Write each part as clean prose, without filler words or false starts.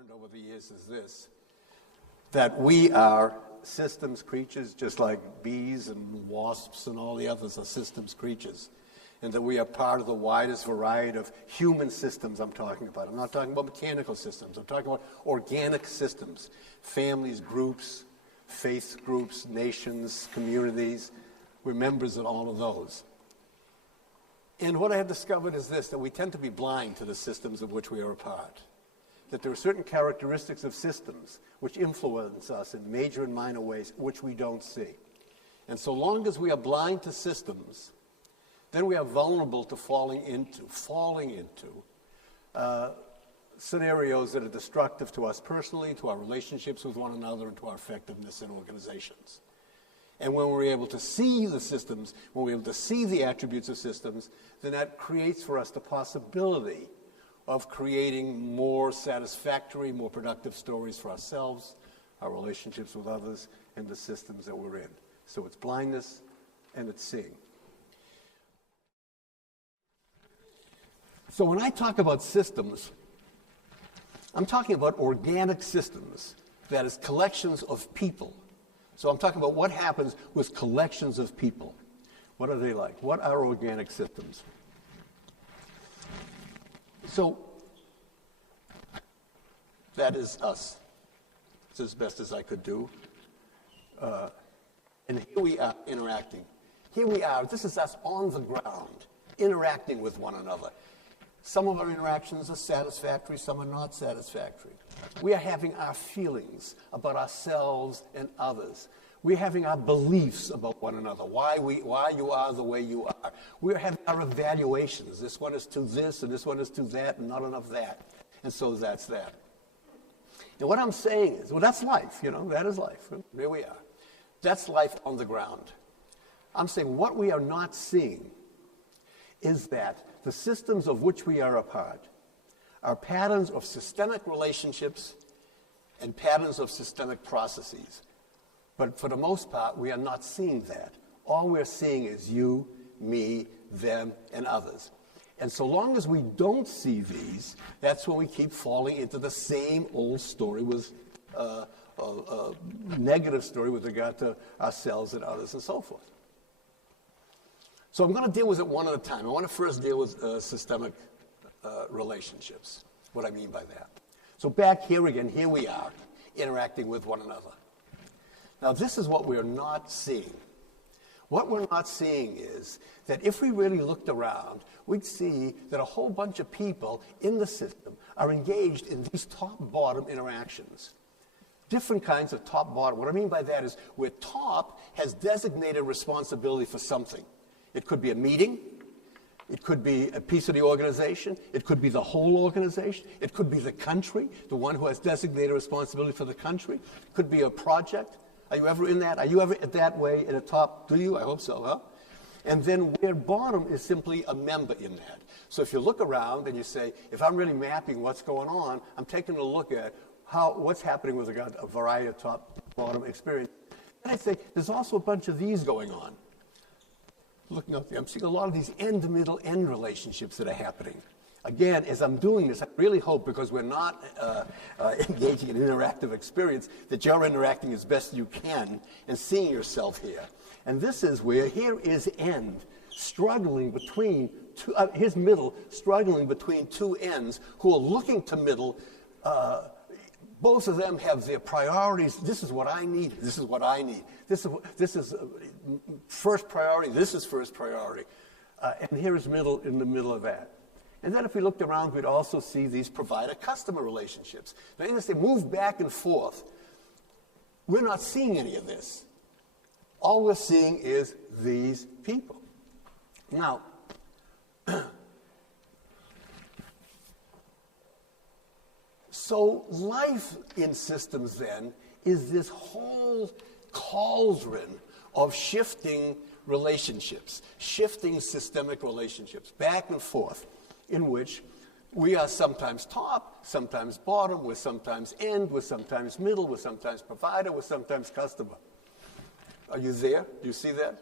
learned over the years is this, that we are systems creatures, just like bees and wasps and all the others are systems creatures, and that we are part of the widest variety of human systems I'm talking about. I'm not talking about mechanical systems. I'm talking about organic systems, families, groups, faith groups, nations, communities. We're members of all of those. And what I have discovered is this, that we tend to be blind to the systems of which we are a part. That there are certain characteristics of systems which influence us in major and minor ways which we don't see. And so long as we are blind to systems, then we are vulnerable to falling into scenarios that are destructive to us personally, to our relationships with one another, and to our effectiveness in organizations. And when we're able to see the systems, when we're able to see the attributes of systems, then that creates for us the possibility of creating more satisfactory, more productive stories for ourselves, our relationships with others, and the systems that we're in. So it's blindness and it's seeing. So when I talk about systems, I'm talking about organic systems, that is, collections of people. So I'm talking about what happens with collections of people. What are they like? What are organic systems? So that is us. It's as best as I could do. And here we are interacting. Here we are. This is us on the ground, interacting with one another. Some of our interactions are satisfactory, some are not satisfactory. We are having our feelings about ourselves and others. We're having our beliefs about one another, why you are the way you are. We're having our evaluations. This one is to this, and this one is to that, and not enough that. And so that's that. And what I'm saying is, well, that's life, that is life. There we are. That's life on the ground. I'm saying what we are not seeing is that the systems of which we are a part are patterns of systemic relationships and patterns of systemic processes. But for the most part, we are not seeing that. All we're seeing is you, me, them, and others. And so long as we don't see these, that's when we keep falling into the same old story with a negative story with regard to ourselves and others and so forth. So I'm going to deal with it one at a time. I want to first deal with systemic relationships, what I mean by that. So back here again, here we are, interacting with one another. Now this is what we're not seeing. What we're not seeing is that if we really looked around, we'd see that a whole bunch of people in the system are engaged in these top-bottom interactions. Different kinds of top-bottom. What I mean by that is where top has designated responsibility for something. It could be a meeting, it could be a piece of the organization, it could be the whole organization, it could be the country, the one who has designated responsibility for the country, it could be a project. Are you ever in that? Are you ever that way at the top? Do you? I hope so, huh? And then where bottom is simply a member in that. So if you look around and you say, if I'm really mapping what's going on, I'm taking a look at what's happening with a variety of top-bottom experience. And I say, there's also a bunch of these going on. Looking up there, I'm seeing a lot of these end-to-middle-end relationships that are happening. Again, as I'm doing this, I really hope, because we're not engaging in interactive experience, that you're interacting as best you can and seeing yourself here. And this is where, here is end, struggling between two, here's middle, struggling between two ends who are looking to middle. Both of them have their priorities. This is what I need. This is what I need. This is first priority. This is first priority. And here is middle in the middle of that. And then if we looked around, we'd also see these provider-customer relationships. Now, as they move back and forth, we're not seeing any of this. All we're seeing is these people. Now, so life in systems, then, is this whole cauldron of shifting relationships, shifting systemic relationships, back and forth, in which we are sometimes top, sometimes bottom, we're sometimes end, we're sometimes middle, we're sometimes provider, we're sometimes customer. Are you there? Do you see that?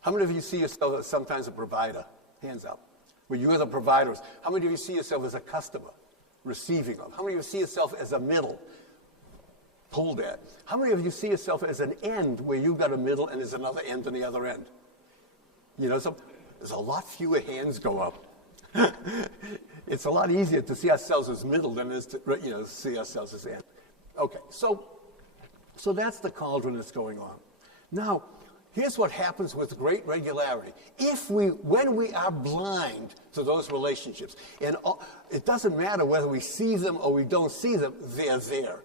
How many of you see yourself as sometimes a provider? Hands up. Well, you're the providers. How many of you see yourself as a customer? receiving of? How many of you see yourself as a middle? Pulled at. How many of you see yourself as an end where you've got a middle and there's another end on the other end? You know, so there's a lot fewer hands go up. It's a lot easier to see ourselves as middle than it is to see ourselves as end. Okay, so that's the cauldron that's going on. Now, here's what happens with great regularity. When we are blind to those relationships, and it doesn't matter whether we see them or we don't see them, they're there.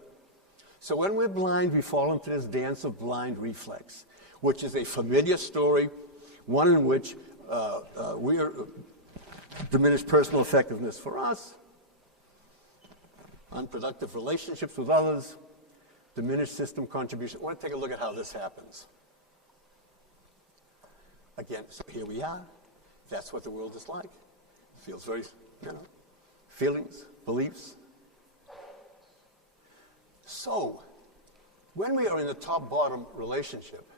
So when we're blind, we fall into this dance of blind reflex, which is a familiar story, one in which we are diminished personal effectiveness for us, unproductive relationships with others, diminished system contribution. I want to take a look at how this happens. Again, so here we are. That's what the world is like. It feels very, feelings, beliefs. So, when we are in a top-bottom relationship,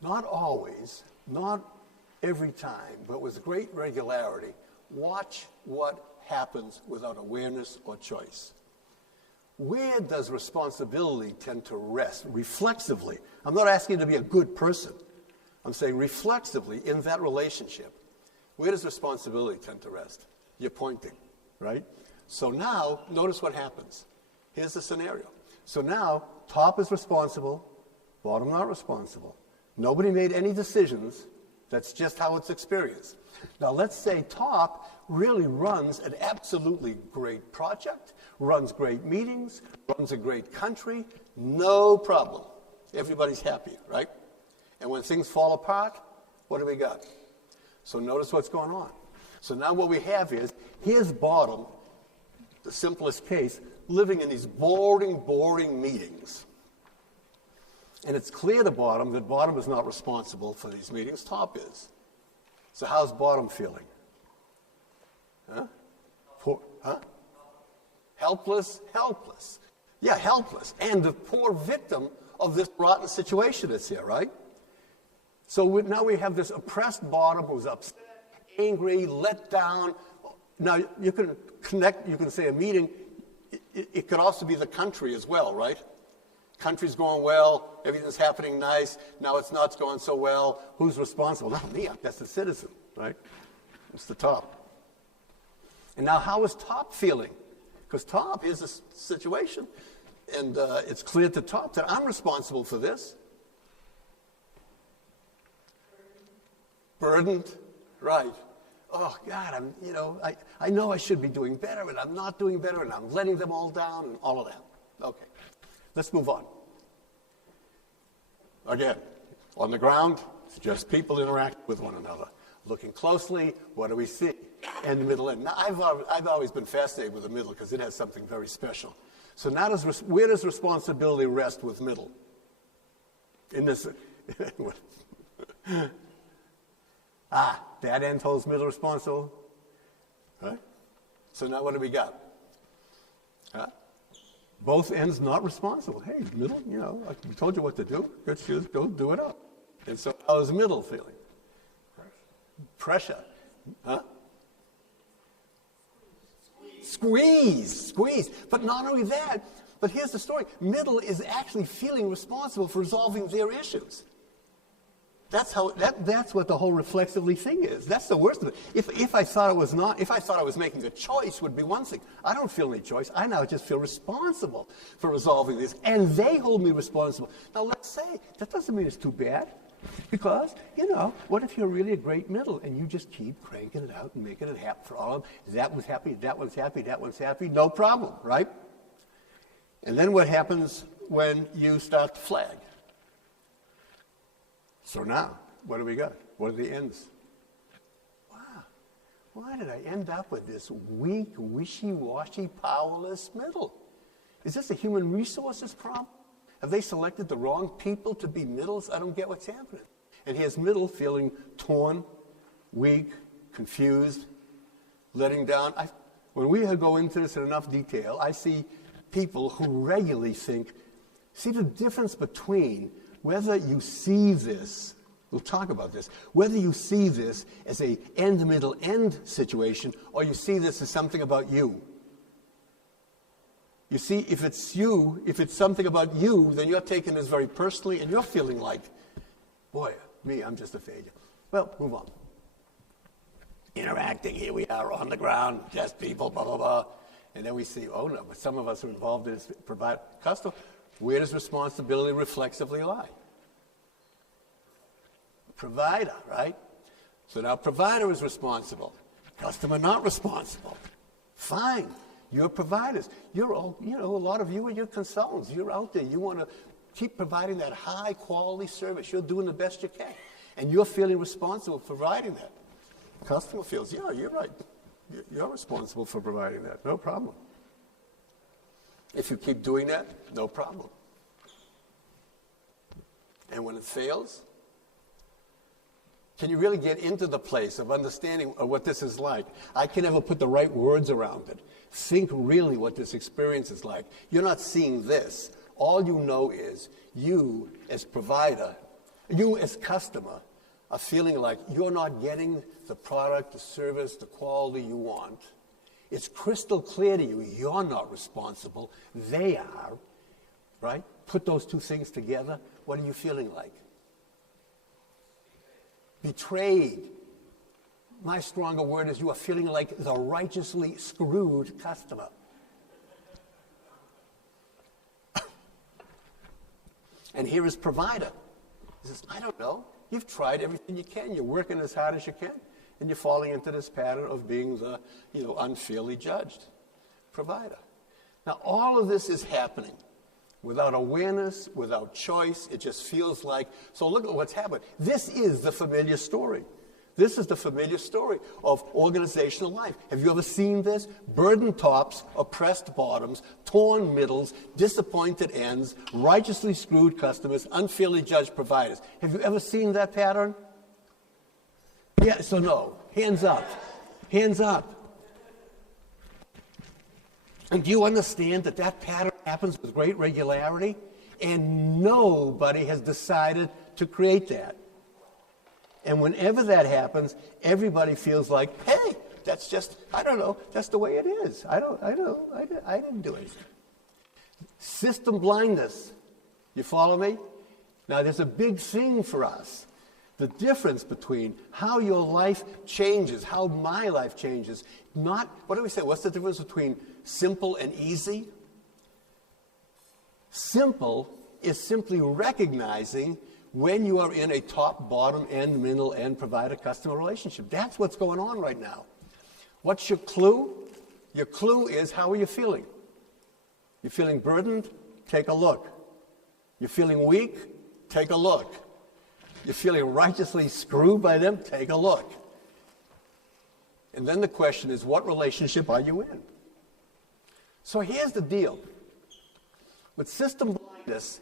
not always, not every time, but with great regularity, watch what happens without awareness or choice. Where does responsibility tend to rest? Reflexively. I'm not asking you to be a good person. I'm saying reflexively in that relationship. Where does responsibility tend to rest? You're pointing, right? So now, notice what happens. Here's the scenario. So now, top is responsible, bottom not responsible. Nobody made any decisions. That's just how it's experienced. Now, let's say top really runs an absolutely great project, runs great meetings, runs a great country, no problem. Everybody's happy, right? And when things fall apart, what do we got? So notice what's going on. So now what we have is, here's bottom, the simplest case, living in these boring meetings. And it's clear to bottom that bottom is not responsible for these meetings, top is. So how's bottom feeling? Helpless? Yeah, helpless. And the poor victim of this rotten situation that's here, right? So now we have this oppressed bottom who's upset, angry, let down. Now, you can connect, you can say a meeting, it could also be the country as well, right? Country's going well, everything's happening nice, now it's not going so well. Who's responsible? Not me, that's the citizen, right? It's the top. And now how is top feeling? Because top is a situation, and it's clear to top that I'm responsible for this. Burdened, right. Oh, God, I know I should be doing better, and I'm not doing better, and I'm letting them all down, and all of that. Okay, let's move on. Again, on the ground, it's just people interacting with one another. Looking closely, what do we see? And the middle end. Now, I've always been fascinated with the middle because it has something very special. So now, where does responsibility rest with middle? In this... that end holds middle responsible. Right? So now what do we got? Both ends not responsible. Hey, middle, we told you what to do. Good shoes, go do it up. And so how's middle feeling? Pressure. Squeeze. But not only that, but here's the story. Middle is actually feeling responsible for resolving their issues. That's what the whole reflexively thing is. That's the worst of it. If I thought I was making a choice would be one thing. I don't feel any choice. I now just feel responsible for resolving this. And they hold me responsible. Now let's say, that doesn't mean it's too bad. Because, what if you're really a great middle and you just keep cranking it out and making it happen for all of them? That one's happy, that one's happy, that one's happy, no problem, right? And then what happens when you start to flag? So now, what do we got? What are the ends? Wow, why did I end up with this weak, wishy-washy, powerless middle? Is this a human resources problem? Have they selected the wrong people to be middles? I don't get what's happening. And here's middle feeling torn, weak, confused, letting down. When we go into this in enough detail, I see people who regularly see the difference between whether you see this, we'll talk about this, whether you see this as a end-middle-end situation or you see this as something about you. You see, if it's you, if it's something about you, then you're taking this very personally, and you're feeling like, boy, me, I'm just a failure. Well, move on. Interacting, here we are on the ground, just people, blah, blah, blah. And then we see, oh no, but some of us are involved in this customer. Where does responsibility reflexively lie? Provider, right? So now provider is responsible. Customer not responsible. Fine. You're providers. You're all, a lot of you are your consultants. You're out there. You want to keep providing that high quality service. You're doing the best you can. And you're feeling responsible for providing that. Customer feels, yeah, you're right. You're responsible for providing that. No problem. If you keep doing that, no problem. And when it fails, can you really get into the place of understanding what this is like? I can never put the right words around it. Think really what this experience is like. You're not seeing this. All you know is you as provider, you as customer, are feeling like you're not getting the product, the service, the quality you want. It's crystal clear to you, you're not responsible. They are, right? Put those two things together. What are you feeling like? Betrayed. My stronger word is you are feeling like the righteously screwed customer. And here is provider. He says, I don't know. You've tried everything you can. You're working as hard as you can. And you're falling into this pattern of being the, unfairly judged. Provider. Now, all of this is happening without awareness, without choice. It just feels like, so look at what's happened. This is the familiar story. This is the familiar story of organizational life. Have you ever seen this? Burdened tops, oppressed bottoms, torn middles, disappointed ends, righteously screwed customers, unfairly judged providers. Have you ever seen that pattern? Yes or no? Hands up. Hands up. And do you understand that that pattern happens with great regularity? And nobody has decided to create that. And whenever that happens, everybody feels like, hey, that's just, I don't know, that's the way it is. I didn't do anything. System blindness. You follow me? Now, there's a big thing for us. The difference between how your life changes, how my life changes, not, what do we say? What's the difference between simple and easy? Simple is simply recognizing when you are in a top, bottom, end, middle, end provider-customer relationship. That's what's going on right now. What's your clue? Your clue is, how are you feeling? You're feeling burdened? Take a look. You're feeling weak? Take a look. You're feeling righteously screwed by them? Take a look. And then the question is, what relationship are you in? So here's the deal. With system blindness,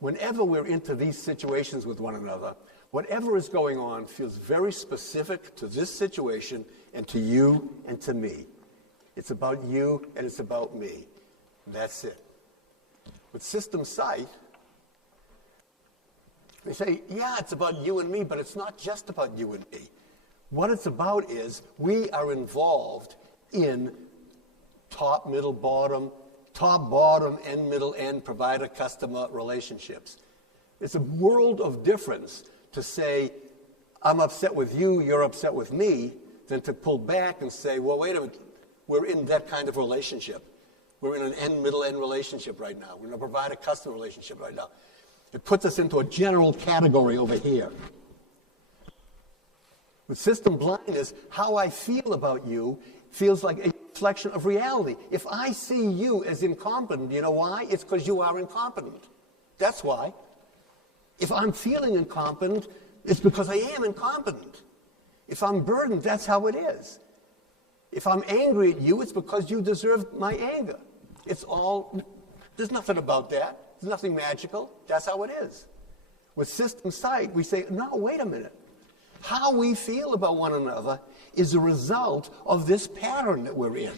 whenever we're into these situations with one another, whatever is going on feels very specific to this situation and to you and to me. It's about you and it's about me. That's it. With system sight, they say, yeah, it's about you and me, but it's not just about you and me. What it's about is we are involved in top, middle, bottom, end, middle, end, provider-customer relationships. It's a world of difference to say, I'm upset with you, you're upset with me, than to pull back and say, well, wait a minute, we're in that kind of relationship. We're in an end, middle, end relationship right now. We're in a provider-customer relationship right now. It puts us into a general category over here. With system blindness, how I feel about you feels like a reflection of reality. If I see you as incompetent, you know why? It's because you are incompetent. That's why. If I'm feeling incompetent, it's because I am incompetent. If I'm burdened, that's how it is. If I'm angry at you, it's because you deserve my anger. There's nothing about that. There's nothing magical. That's how it is. With system sight, we say, no, wait a minute. How we feel about one another is a result of this pattern that we're in.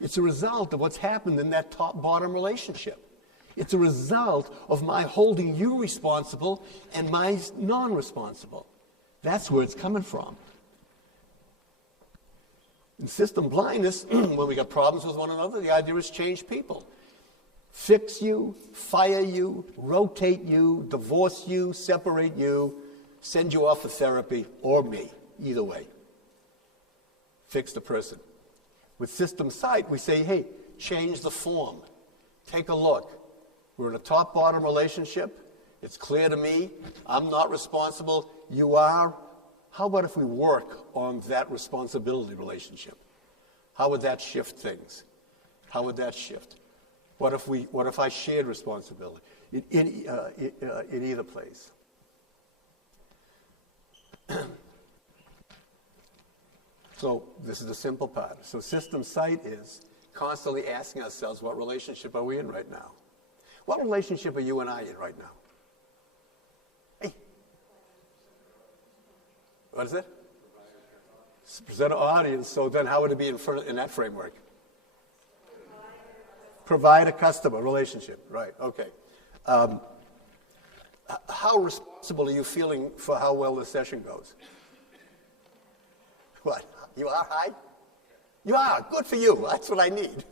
It's a result of what's happened in that top-bottom relationship. It's a result of my holding you responsible and my non-responsible. That's where it's coming from. In system blindness, when we got problems with one another, the idea is change people. Fix you, fire you, rotate you, divorce you, separate you, send you off for therapy, or me, either way. Fix the person. With system sight, we say, hey, change the form. Take a look. We're in a top-bottom relationship. It's clear to me. I'm not responsible. You are. How about if we work on that responsibility relationship? How would that shift things? How would that shift? What if I shared responsibility in either place? So this is the simple part. So system sight is constantly asking ourselves, what relationship are we in right now? What relationship are you and I in right now? Hey. What is it? Presenter audience. So then how would it be in that framework? Provider-customer relationship. Right, okay. How responsible are you feeling for how well the session goes? What? You are high? You are. Good for you. That's what I need.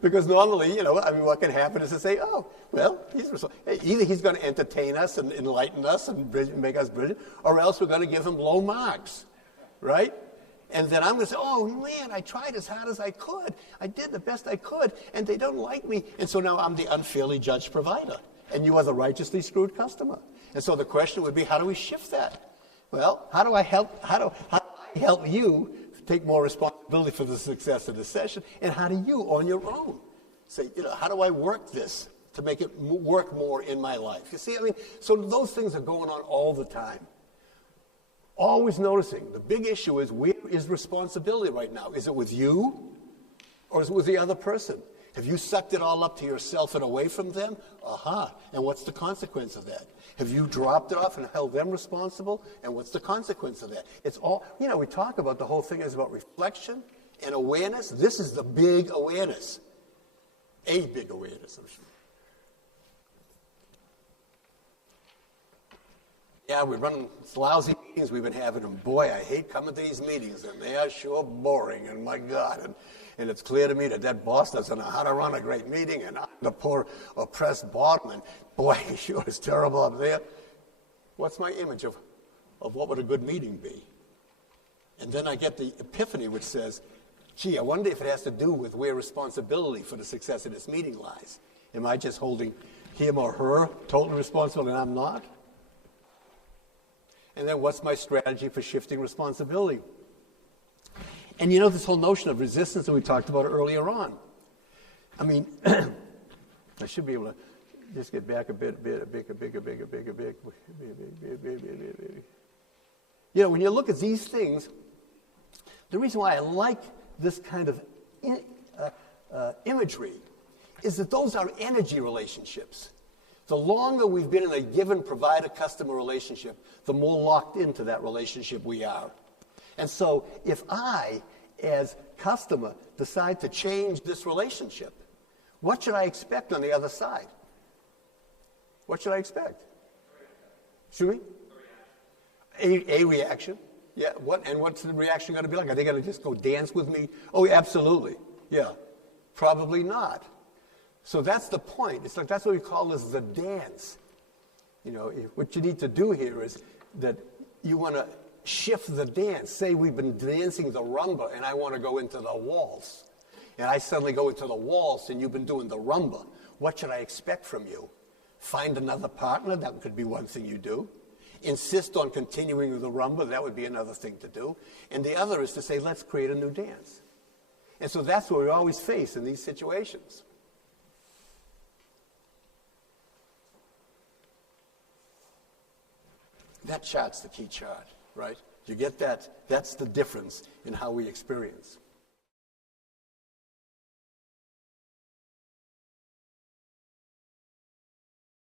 Because normally, what can happen is to say, oh, well, either he's going to entertain us and enlighten us and make us brilliant, or else we're going to give him low marks, right? And then I'm going to say, oh, man, I tried as hard as I could. I did the best I could, and they don't like me. And so now I'm the unfairly judged provider, and you are the righteously screwed customer. And so the question would be, how do we shift that? Well, how do I help you take more responsibility for the success of the session, and how do you, on your own, say, how do I work this to make it work more in my life? You see, so those things are going on all the time. Always noticing, the big issue is, where is responsibility right now? Is it with you, or is it with the other person? Have you sucked it all up to yourself and away from them? Aha. And what's the consequence of that? Have you dropped it off and held them responsible? And what's the consequence of that? It's all, we talk about the whole thing is about reflection and awareness. This is the big awareness. A big awareness, I'm sure. Yeah, we're running lousy meetings we've been having, and boy, I hate coming to these meetings, and they are sure boring, and my God, and it's clear to me that boss doesn't know how to run a great meeting, and I'm the poor oppressed bottom, and boy, he sure is terrible up there. What's my image of what would a good meeting be? And then I get the epiphany which says, gee, I wonder if it has to do with where responsibility for the success of this meeting lies. Am I just holding him or her totally responsible and I'm not? And then what's my strategy for shifting responsibility? And this whole notion of resistance that we talked about earlier on. I should be able to just get back a bit, bigger. When you look at these things, the reason why I like this kind of imagery is that those are energy relationships. The longer we've been in a given provider-customer relationship, the more locked into that relationship we are. And so if I, as customer, decide to change this relationship, what should I expect on the other side? What should I expect? Should we? A reaction. Yeah. What's the reaction going to be like? Are they going to just go dance with me? Oh, absolutely. Yeah. Probably not. So that's the point. It's like that's what we call this the dance. What you need to do here is that you want to shift the dance. Say we've been dancing the rumba and I want to go into the waltz. And I suddenly go into the waltz and you've been doing the rumba. What should I expect from you? Find another partner. That could be one thing you do. Insist on continuing with the rumba. That would be another thing to do. And the other is to say, let's create a new dance. And so that's what we always face in these situations. That chart's the key chart, right? You get that? That's the difference in how we experience.